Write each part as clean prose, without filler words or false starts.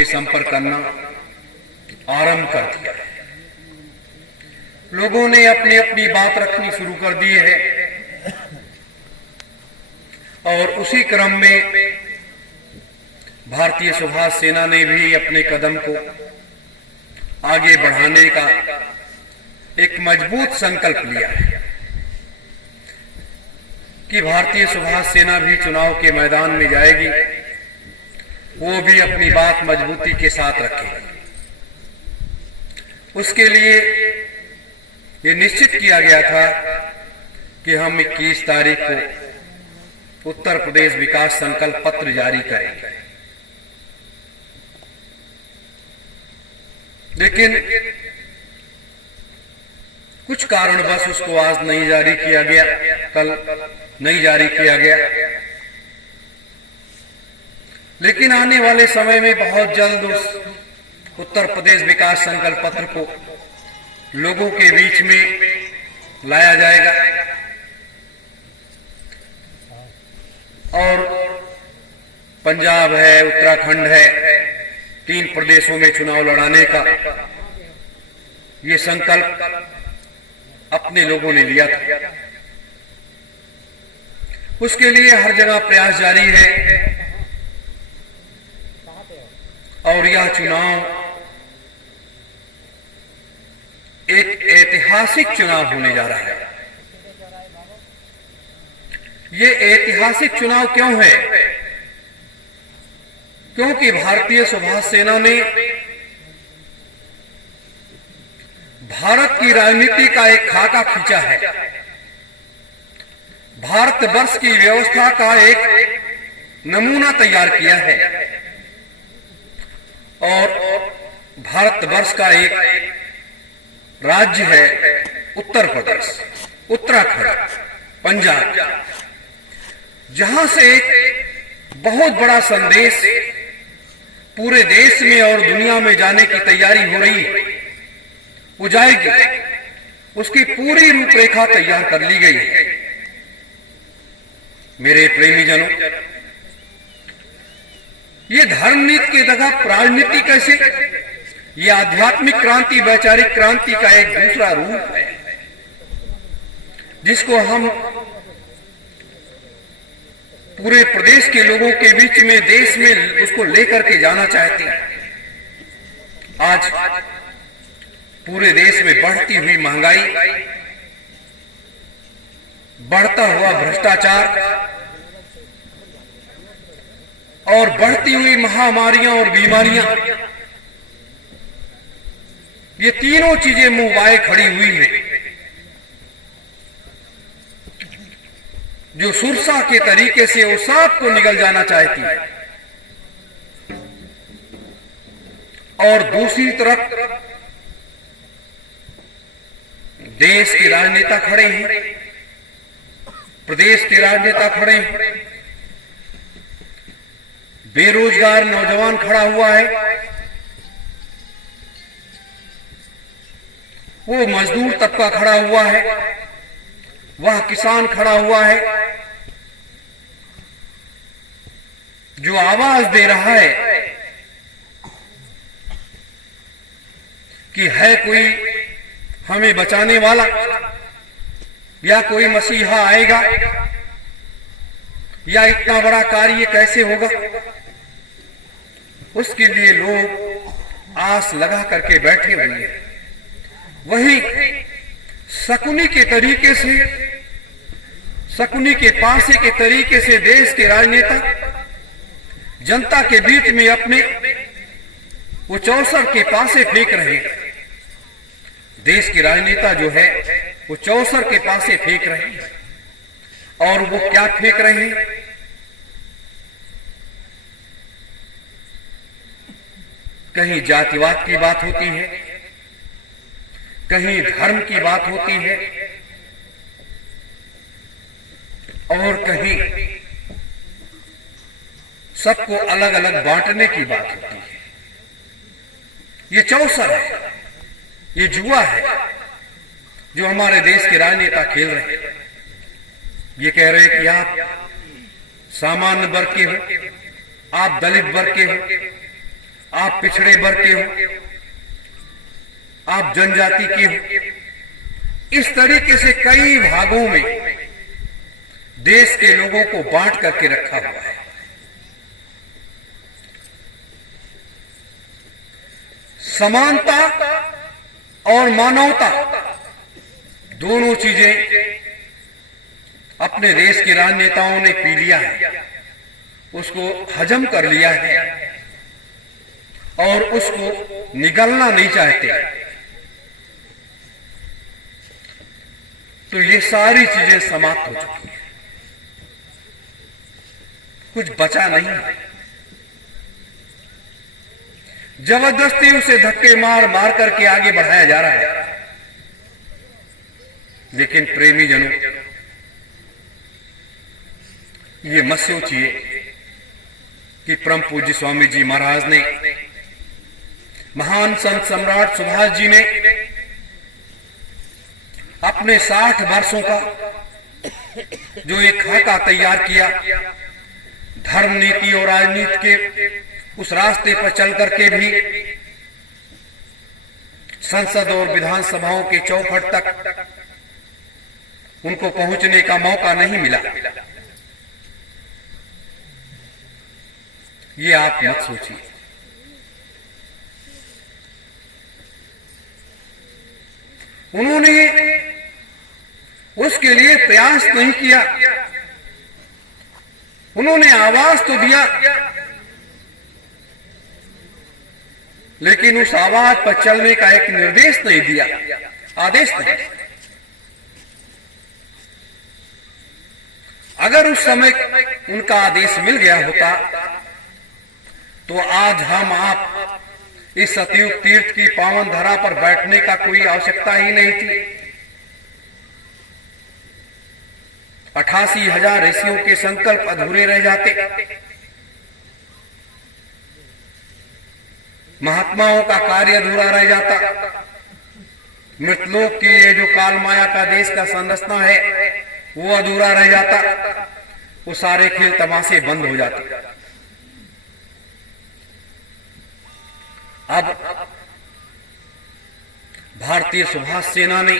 संपर्क करना आरंभ कर दिया है। लोगों ने अपनी अपनी बात रखनी शुरू कर दी है और उसी क्रम में भारतीय सुभाष सेना ने भी अपने कदम को आगे बढ़ाने का एक मजबूत संकल्प लिया है कि भारतीय सुभाष सेना भी चुनाव के मैदान में जाएगी, वो भी अपनी बात मजबूती के साथ रखेगी। उसके लिए ये निश्चित किया गया था कि हम 21 तारीख को उत्तर प्रदेश विकास संकल्प पत्र जारी करेंगे, लेकिन कुछ कारणवश उसको आज नहीं जारी किया गया, कल नहीं जारी किया गया। लेकिन आने वाले समय में बहुत जल्द उस उत्तर प्रदेश विकास संकल्प पत्र को लोगों के बीच में लाया जाएगा और पंजाब है, उत्तराखंड है, 3 प्रदेशों में चुनाव लड़ाने का ये संकल्प अपने लोगों ने लिया था। उसके लिए हर जगह प्रयास जारी है और यह चुनाव एक ऐतिहासिक चुनाव होने जा रहा है। ये ऐतिहासिक चुनाव क्यों है? क्योंकि भारतीय सुभाष सेना ने भारत की राजनीति का एक खाका खींचा है, भारतवर्ष की व्यवस्था का एक नमूना तैयार किया है और भारतवर्ष का एक राज्य है उत्तर प्रदेश, उत्तराखंड, पंजाब, जहां से एक बहुत बड़ा संदेश पूरे देश में और दुनिया में जाने की तैयारी हो रही है। वो जाएगी, उसकी पूरी रूपरेखा तैयार कर ली गई है। मेरे प्रेमी जनों, ये धर्म नीति की जगह राजनीति कैसे? ये आध्यात्मिक क्रांति, वैचारिक क्रांति का एक दूसरा रूप है जिसको हम पूरे प्रदेश के लोगों के बीच में, देश में उसको लेकर के जाना चाहते हैं। आज पूरे देश में बढ़ती हुई महंगाई, बढ़ता हुआ भ्रष्टाचार और बढ़ती हुई महामारियां और बीमारियां, ये तीनों चीजें मुंह बाए खड़ी हुई हैं, जो सुरसा के तरीके से वो सांप को निगल जाना चाहती है। और दूसरी तरफ देश के राजनेता खड़े हैं, प्रदेश के राजनेता खड़े हैं, बेरोजगार नौजवान खड़ा हुआ है, वो मजदूर तबका खड़ा हुआ है, वह किसान खड़ा हुआ है जो आवाज दे रहा है कि है कोई हमें बचाने वाला, या कोई मसीहा आएगा, या इतना बड़ा कार्य कैसे होगा। उसके लिए लोग आस लगा करके बैठे हुए हैं। वहीं शकुनी के तरीके से, शकुनी के पासे के तरीके से देश के राजनेता जनता के बीच में अपने वो चौसर के पासे फेंक रहे हैं। देश के राजनेता जो है वो चौसर के पासे फेंक रहे हैं, और वो क्या फेंक रहे हैं? कहीं जातिवाद की बात होती है, कहीं धर्म की बात होती है, और कहीं सबको अलग अलग बांटने की बात होती है। ये चौसर है, ये जुआ है जो हमारे देश के राजनेता खेल रहे हैं। ये कह रहे हैं कि आप सामान्य वर्ग के हो, आप दलित वर्ग के हो, आप पिछड़े वर्ग के हो, आप जनजाति के हो, इस तरीके से कई भागों में देश के लोगों को बांट करके रखा हुआ है। समानता और मानवता दोनों चीजें अपने देश के राजनेताओं ने पी लिया है, उसको हजम कर लिया है और उसको निगलना नहीं चाहते। तो ये सारी चीजें समाप्त हो चुकी हैं, कुछ बचा नहीं है। जबरदस्ती उसे धक्के मार मार करके आगे बढ़ाया जा रहा है। लेकिन प्रेमी जनों, ये मत सोचिए कि परम पूज्य स्वामी जी महाराज ने, महान संत सम्राट सुभाष जी ने अपने 60 वर्षों का जो एक खाका तैयार किया, धर्म नीति और राजनीति के उस रास्ते पर चल करके भी संसद और विधानसभाओं के चौखट तक उनको पहुंचने का मौका नहीं मिला। ये आप मत सोचिए। उन्होंने उसके लिए प्रयास नहीं किया, उन्होंने आवाज तो दिया, लेकिन उस आवाज पर चलने का एक निर्देश नहीं दिया, आदेश नहीं। अगर उस समय उनका आदेश मिल गया होता तो आज हम आप इस सतयुग तीर्थ की पावन धरा पर बैठने का कोई आवश्यकता ही नहीं थी। 88,000 ऋषियों के संकल्प अधूरे रह जाते, महात्माओं का कार्य अधूरा रह जाता, मृतलोक की ये जो काल माया का देश का संरचना है वो अधूरा रह जाता, वो सारे खेल तमाशे बंद हो जाते। अब भारतीय सुभाष सेना ने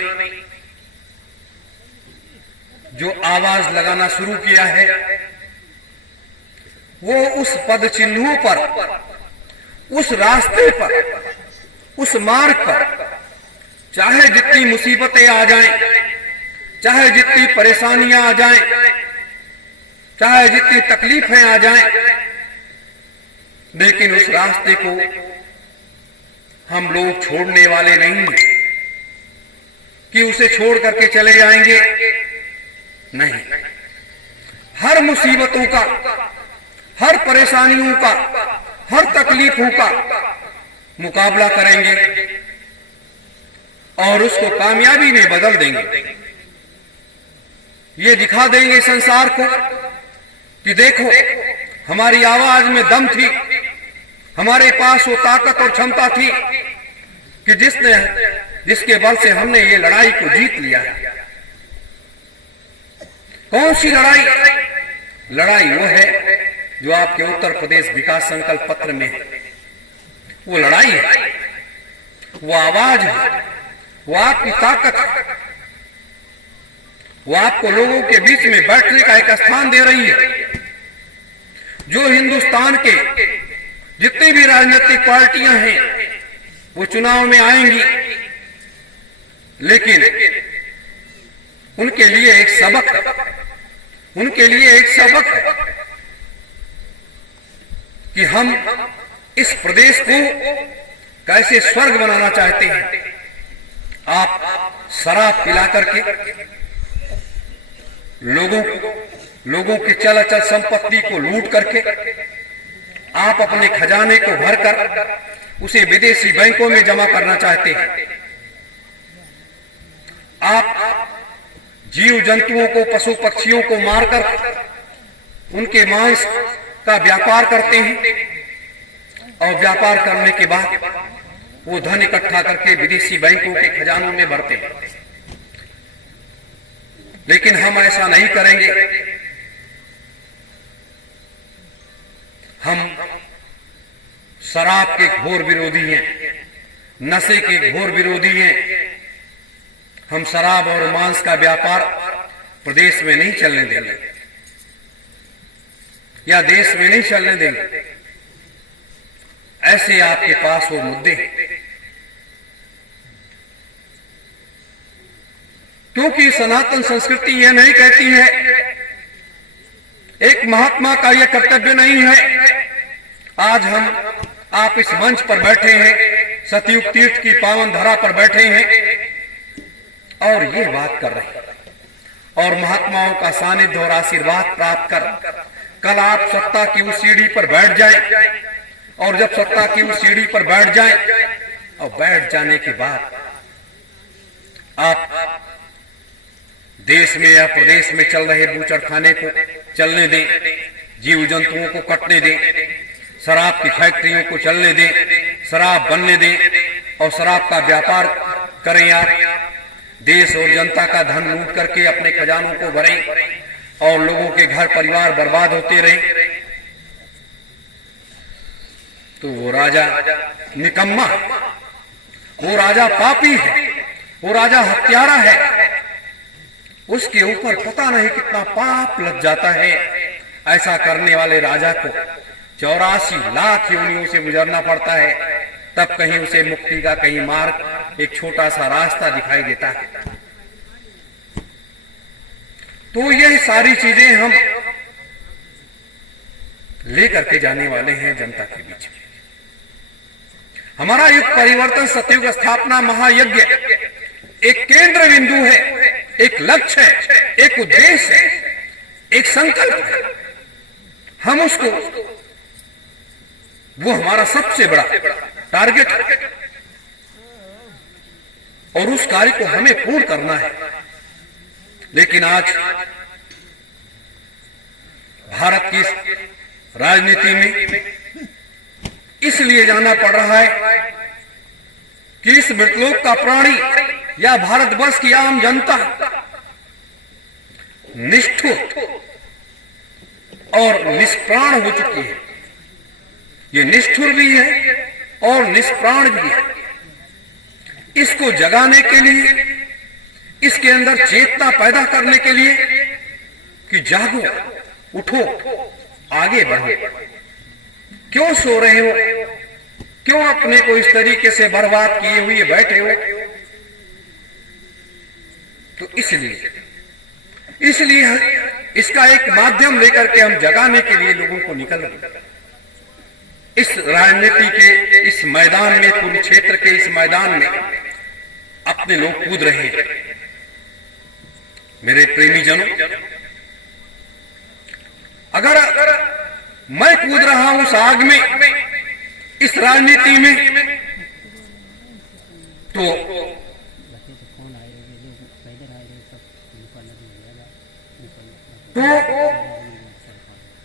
जो आवाज लगाना शुरू किया है वो उस पद चिन्हों पर, उस रास्ते पर, उस मार्ग पर चाहे जितनी मुसीबतें आ जाएं, चाहे जितनी परेशानियां आ जाएं, चाहे जितनी तकलीफें आ जाएं, लेकिन उस रास्ते को हम लोग छोड़ने वाले नहीं कि उसे छोड़ करके चले जाएंगे। नहीं, हर मुसीबतों का, हर परेशानियों का, हर तकलीफों का मुकाबला करेंगे और उसको कामयाबी में बदल देंगे। ये दिखा देंगे संसार को कि देखो हमारी आवाज में दम थी, हमारे पास वो ताकत और क्षमता थी कि जिसके बल से हमने ये लड़ाई को जीत लिया है। कौन सी लड़ाई? लड़ाई वो है जो आपके उत्तर प्रदेश विकास संकल्प पत्र में है। वो लड़ाई है, वो आवाज है, वो आपकी ताकत है, वो आपको लोगों के बीच में बैठने का एक स्थान दे रही है। जो हिंदुस्तान के जितनी भी राजनीतिक पार्टियां हैं वो चुनाव में आएंगी, लेकिन उनके लिए एक सबक है, उनके लिए एक सबक है कि हम इस प्रदेश को कैसे स्वर्ग बनाना चाहते हैं। आप शराब पिला करके लोगों की चल अचल संपत्ति को लूट करके आप अपने खजाने को भरकर उसे विदेशी बैंकों में जमा करना चाहते हैं। आप जीव जंतुओं को, पशु पक्षियों को मारकर उनके मांस का व्यापार करते हैं और व्यापार करने के बाद वो धन इकट्ठा करके विदेशी बैंकों के खजानों में भरते हैं। लेकिन हम ऐसा नहीं करेंगे। हम शराब के घोर विरोधी हैं, नशे के घोर विरोधी हैं। हम शराब और मांस का व्यापार प्रदेश में नहीं चलने देंगे या देश में नहीं चलने देंगे। ऐसे आपके पास वो मुद्दे, क्योंकि सनातन संस्कृति यह नहीं कहती है, एक महात्मा का यह कर्तव्य नहीं है। आज आप इस मंच पर बैठे हैं, सतयुग तीर्थ की पावन धरा पर बैठे हैं और ये बात कर रहे हैं और महात्माओं का सानिध्य और आशीर्वाद प्राप्त कर कल आप सत्ता की उस सीढ़ी पर बैठ जाए और जब सत्ता की उस सीढ़ी पर बैठ जाए और बैठ जाने के बाद आप देश में या प्रदेश में चल रहे बूचड़खाने को चलने दें, जीव जंतुओं को कटने दें, शराब की फैक्ट्रियों को चलने दें, शराब बनने दें और शराब का व्यापार करें। आप देश और जनता का धन लूट करके अपने खजानों को भरें और लोगों के घर परिवार बर्बाद होते रहे, तो वो राजा निकम्मा, वो राजा पापी है, वो राजा हत्यारा है। उसके ऊपर पता नहीं कितना पाप लग जाता है। ऐसा करने वाले राजा को 84 लाख योनियों से गुजरना पड़ता है, तब कहीं उसे मुक्ति का कहीं मार्ग, एक छोटा सा रास्ता दिखाई देता है। तो यह सारी चीजें हम लेकर के जाने वाले हैं जनता के बीच में। हमारा युग परिवर्तन, सतयुग स्थापना महायज्ञ एक केंद्र बिंदु है, एक लक्ष्य है, एक उद्देश्य है, एक संकल्प है। हम उसको, वो हमारा सबसे बड़ा टारगेट है और उस कार्य को हमें पूर्ण करना है। लेकिन आज भारत की राजनीति में इसलिए जाना पड़ रहा है कि इस मृतलोक का प्राणी या भारतवर्ष की आम जनता निष्ठुर और निष्प्राण हो चुकी है। ये निष्ठुर भी है और निष्प्राण भी है। इसको जगाने के लिए, इसके अंदर चेतना पैदा करने के लिए कि जागो, उठो, आगे बढ़ो। क्यों सो रहे हो? क्यों अपने को इस तरीके से बर्बाद किए हुए बैठे हो? तो इसलिए इसका एक माध्यम लेकर के हम जगाने के लिए लोगों को निकल रहे। इस राजनीति के इस मैदान में, कुरुक्षेत्र के इस मैदान में अपने लोग कूद रहे हैं। मेरे प्रेमी जनों, अगर मैं कूद रहा हूं उस आग में, इस राजनीति में, तो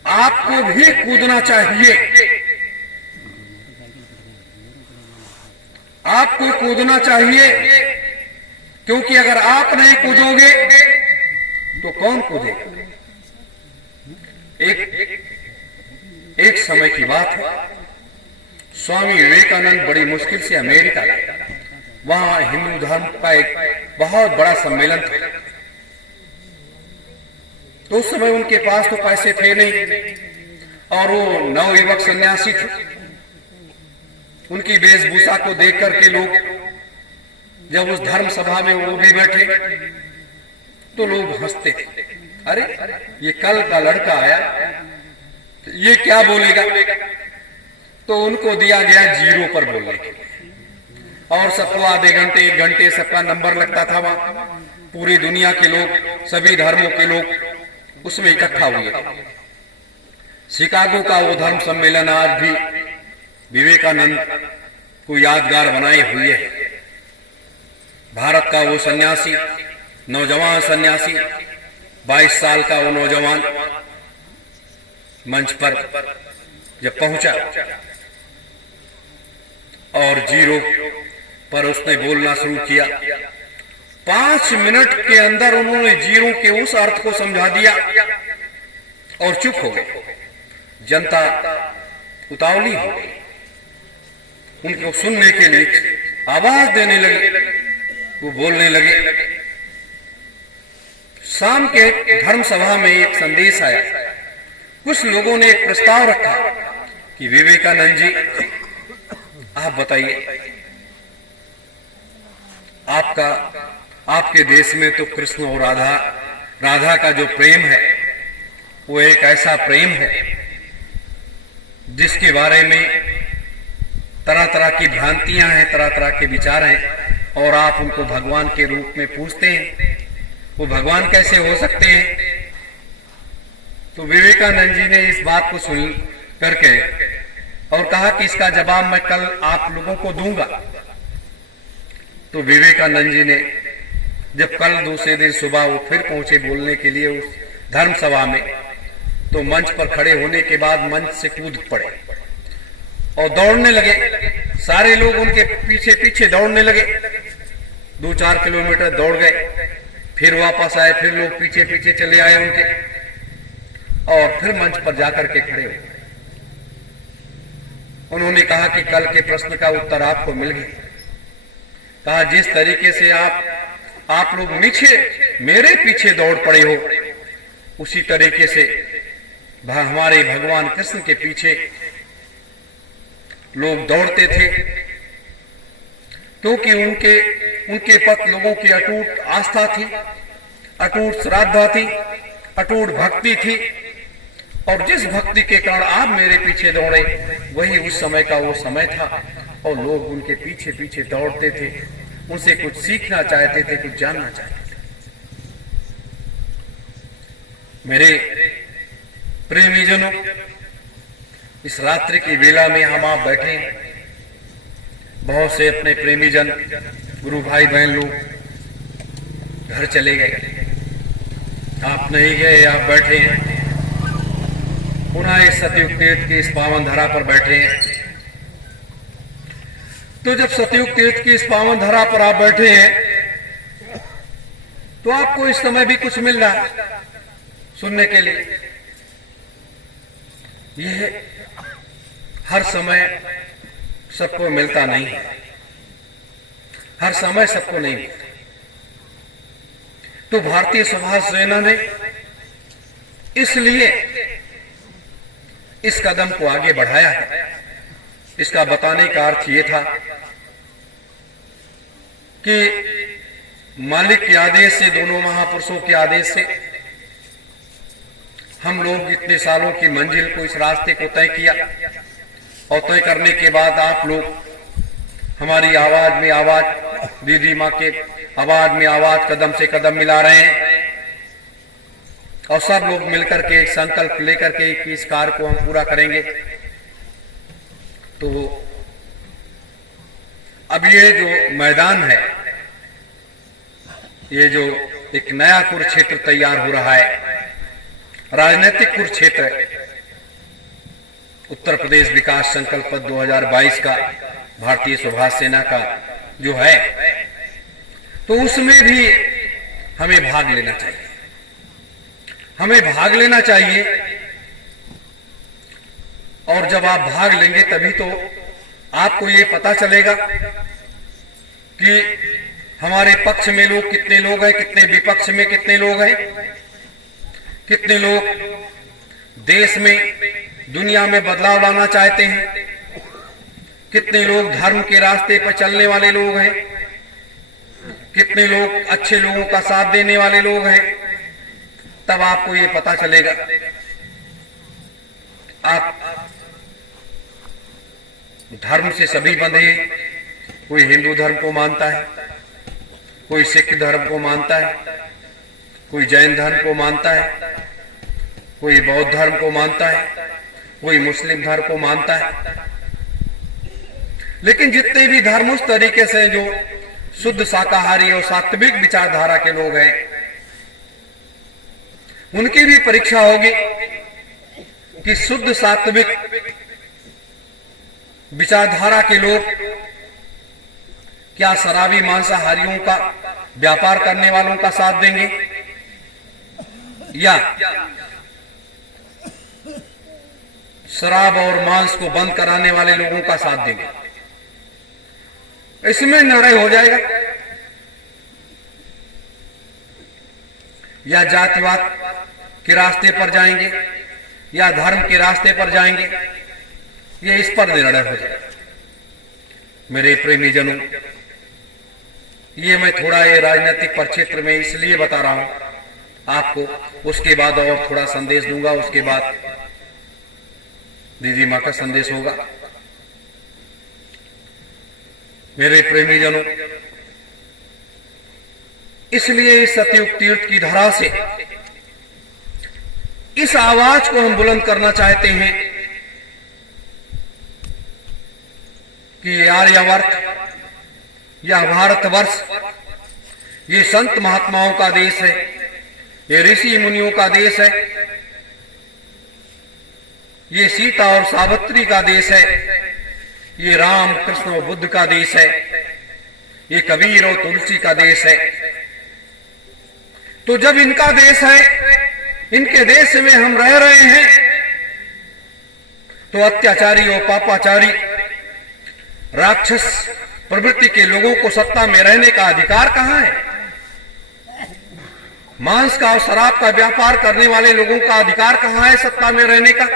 आपको भी कूदना चाहिए। आपको कूदना चाहिए, क्योंकि अगर आप नहीं कूदोगे तो कौन कूदेगा? एक समय की बात है, स्वामी विवेकानंद बड़ी मुश्किल से अमेरिका गए। वहां हिंदू धर्म का एक बहुत बड़ा सम्मेलन था। तो उस समय उनके पास तो पैसे थे नहीं और वो नवयुवक सन्यासी थे। उनकी वेशभूषा को देख करके लोग, जब उस धर्म सभा में वो भी बैठे तो लोग हंसते थे, अरे ये कल का लड़का आया, ये क्या बोलेगा? तो उनको दिया गया 0 पर बोलने के लिए और सबको आधे घंटे, 1 घंटे सबका नंबर लगता था। वहां पूरी दुनिया के लोग, सभी धर्मों के लोग उसमें इकट्ठा हुए। शिकागो का वो धर्म सम्मेलन आज भी विवेकानंद को यादगार बनाए हुए है। भारत का वो सन्यासी, नौजवान सन्यासी, 22 साल का वो नौजवान मंच पर जब पहुंचा और 0 पर उसने बोलना शुरू किया, 5 मिनट के अंदर उन्होंने 0 के उस अर्थ को समझा दिया और चुप हो गए। जनता उतावली हो गई उनको सुनने के लिए आवाज देने लगे, वो बोलने लगे। शाम के धर्म सभा में एक संदेश आया। कुछ लोगों ने एक प्रस्ताव रखा कि विवेकानंद जी, आप बताइए, आपके देश में तो कृष्ण और राधा का जो प्रेम है वो एक ऐसा प्रेम है जिसके बारे में तरह तरह की भ्रांतियां हैं, तरह तरह के विचार हैं, और आप उनको भगवान के रूप में पूछते हैं। वो भगवान कैसे हो सकते हैं? तो विवेकानंद जी ने इस बात को सुन करके और कहा कि इसका जवाब मैं कल आप लोगों को दूंगा। तो विवेकानंद जी ने जब कल दूसरे दिन सुबह वो फिर पहुंचे बोलने के लिए उस धर्म सभा में, तो मंच पर खड़े होने के बाद मंच से कूद पड़े और दौड़ने लगे। सारे लोग उनके पीछे पीछे दौड़ने लगे। 2-4 किलोमीटर दौड़ गए, फिर वापस आए, फिर लोग पीछे पीछे चले आए उनके, और फिर मंच पर जाकर के खड़े हुए। उन्होंने कहा कि कल के प्रश्न का उत्तर आपको मिल गया। कहा जिस तरीके से आप लोग मेरे पीछे दौड़ पड़े हो, उसी तरीके से हमारे भगवान कृष्ण के पीछे लोग दौड़ते थे, क्योंकि उनके प्रति लोगों की अटूट आस्था थी, अटूट श्रद्धा थी, अटूट भक्ति थी। और जिस भक्ति के कारण आप मेरे पीछे दौड़े, वही उस समय का वो समय था, और लोग उनके पीछे पीछे दौड़ते थे, उनसे कुछ सीखना चाहते थे, कुछ जानना चाहते थे। मेरे प्रेमीजनों, इस रात्रि की वेला में हम आप बैठे हैं। बहुत से अपने प्रेमीजन, गुरु भाई बहन लोग घर चले गए, आप नहीं गए, आप बैठे हैं पुनः इस सतयुग तीर्थ की इस पावन धरा पर बैठे हैं। तो जब सतयुग तीर्थ की इस पावन धरा पर आप बैठे हैं, तो आपको इस समय भी कुछ मिल रहा है सुनने के लिए। यह हर समय सबको मिलता नहीं है, हर समय सबको नहीं मिलता। तो भारतीय सुभाष सेना ने इसलिए इस कदम को आगे बढ़ाया है। इसका बताने का अर्थ यह था कि मालिक के आदेश से, दोनों महापुरुषों के आदेश से हम लोग इतने सालों की मंजिल को, इस रास्ते को तय किया, और तय करने के बाद आप लोग हमारी आवाज में आवाज, दीदी माँ के आवाज में आवाज, कदम से कदम मिला रहे हैं, और सब लोग मिलकर के एक संकल्प लेकर के कि इस कार्य को हम पूरा करेंगे। तो अब ये जो मैदान है, ये जो एक नया कुरुक्षेत्र तैयार हो रहा है, राजनीतिक कुरुक्षेत्र, उत्तर प्रदेश विकास संकल्प पत्र 2022 का, भारतीय सुभाष सेना का जो है, तो उसमें भी हमें भाग लेना चाहिए। हमें भाग लेना चाहिए, और जब आप भाग लेंगे तभी तो आपको ये पता चलेगा कि हमारे पक्ष में लोग कितने लोग हैं, कितने विपक्ष में कितने लोग हैं, कितने लोग देश में, दुनिया में बदलाव लाना चाहते हैं, कितने लोग धर्म के रास्ते पर चलने वाले लोग हैं, कितने लोग अच्छे लोगों का साथ देने वाले लोग हैं। तब आपको ये पता चलेगा। आप धर्म से सभी बंधे हैं। कोई हिंदू धर्म को मानता है, कोई सिख धर्म को मानता है, कोई जैन धर्म को मानता है, कोई बौद्ध धर्म को मानता है, कोई मुस्लिम धर्म को मानता है। लेकिन जितने भी धर्म उस तरीके से जो शुद्ध शाकाहारी और सात्विक विचारधारा के लोग हैं, उनकी भी परीक्षा होगी कि शुद्ध सात्विक विचारधारा के लोग क्या शराबी मांसाहारियों का, व्यापार करने वालों का साथ देंगे, या शराब और मांस को बंद कराने वाले लोगों का साथ देंगे। इसमें निर्णय हो जाएगा। या जातिवाद के रास्ते पर जाएंगे या धर्म के रास्ते पर जाएंगे, ये इस पर निर्णय हो जाएगा। मेरे प्रेमी जनों, ये मैं थोड़ा ये राजनीतिक परिक्षेत्र में इसलिए बता रहा हूं आपको, उसके बाद और थोड़ा संदेश दूंगा, उसके बाद दीदी मां का संदेश होगा। मेरे प्रेमी जनों, इसलिए इस सतयुग तीर्थ की धरा से इस आवाज को हम बुलंद करना चाहते हैं कि आर्यावर्त या भारतवर्ष ये संत महात्माओं का देश है, ये ऋषि मुनियों का देश है, ये सीता और सावित्री का देश है, ये राम कृष्ण और बुद्ध का देश है, ये कबीर और तुलसी का देश है। तो जब इनका देश है, इनके देश में हम रह रहे हैं, तो अत्याचारी और पापाचारी राक्षस प्रवृत्ति के लोगों को सत्ता में रहने का अधिकार कहां है? मांस का और शराब का व्यापार करने वाले लोगों का अधिकार कहां है सत्ता में रहने का?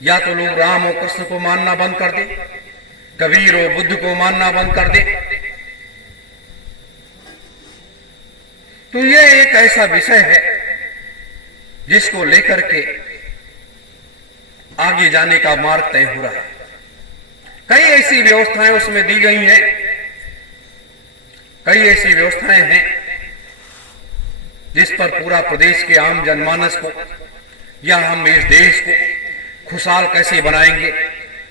या तो लोग राम और कृष्ण को मानना बंद कर दे, कबीर और बुद्ध को मानना बंद कर दे। तो ये एक ऐसा विषय है जिसको लेकर के आगे जाने का मार्ग तय हो रहा है। कई ऐसी व्यवस्थाएं उसमें दी गई हैं, कई ऐसी व्यवस्थाएं हैं जिस पर पूरा प्रदेश के आम जनमानस को या हम इस देश को खुशहाल कैसे बनाएंगे,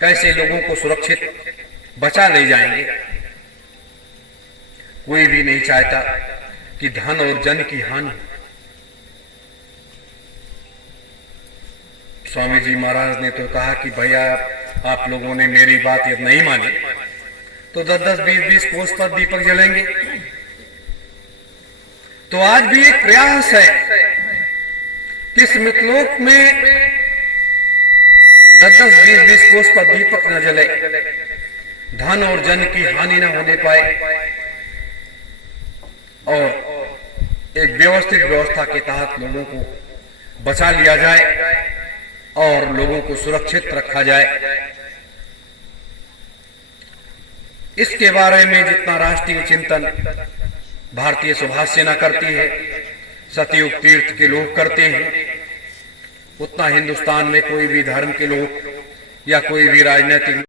कैसे लोगों को सुरक्षित बचा ले जाएंगे। कोई भी नहीं चाहता कि धन और जन की हानि। स्वामी जी महाराज ने तो कहा कि भैया आप लोगों ने मेरी बात ये नहीं मानी तो 10-10, 20-20 कोस पर दीपक जलेंगे। तो आज भी एक प्रयास है कि इस मृतलोक में 10-10, 20-20 कोस पर दीपक न जले, धन और जन की हानि न होने पाए और एक व्यवस्थित व्यवस्था के तहत लोगों को बचा लिया जाए और लोगों को सुरक्षित रखा जाए। इसके बारे में जितना राष्ट्रीय चिंतन भारतीय सुभाष सेना करती है, सतयुग तीर्थ के लोग करते हैं, उतना हिंदुस्तान में कोई भी धर्म के लोग या कोई भी राजनीतिक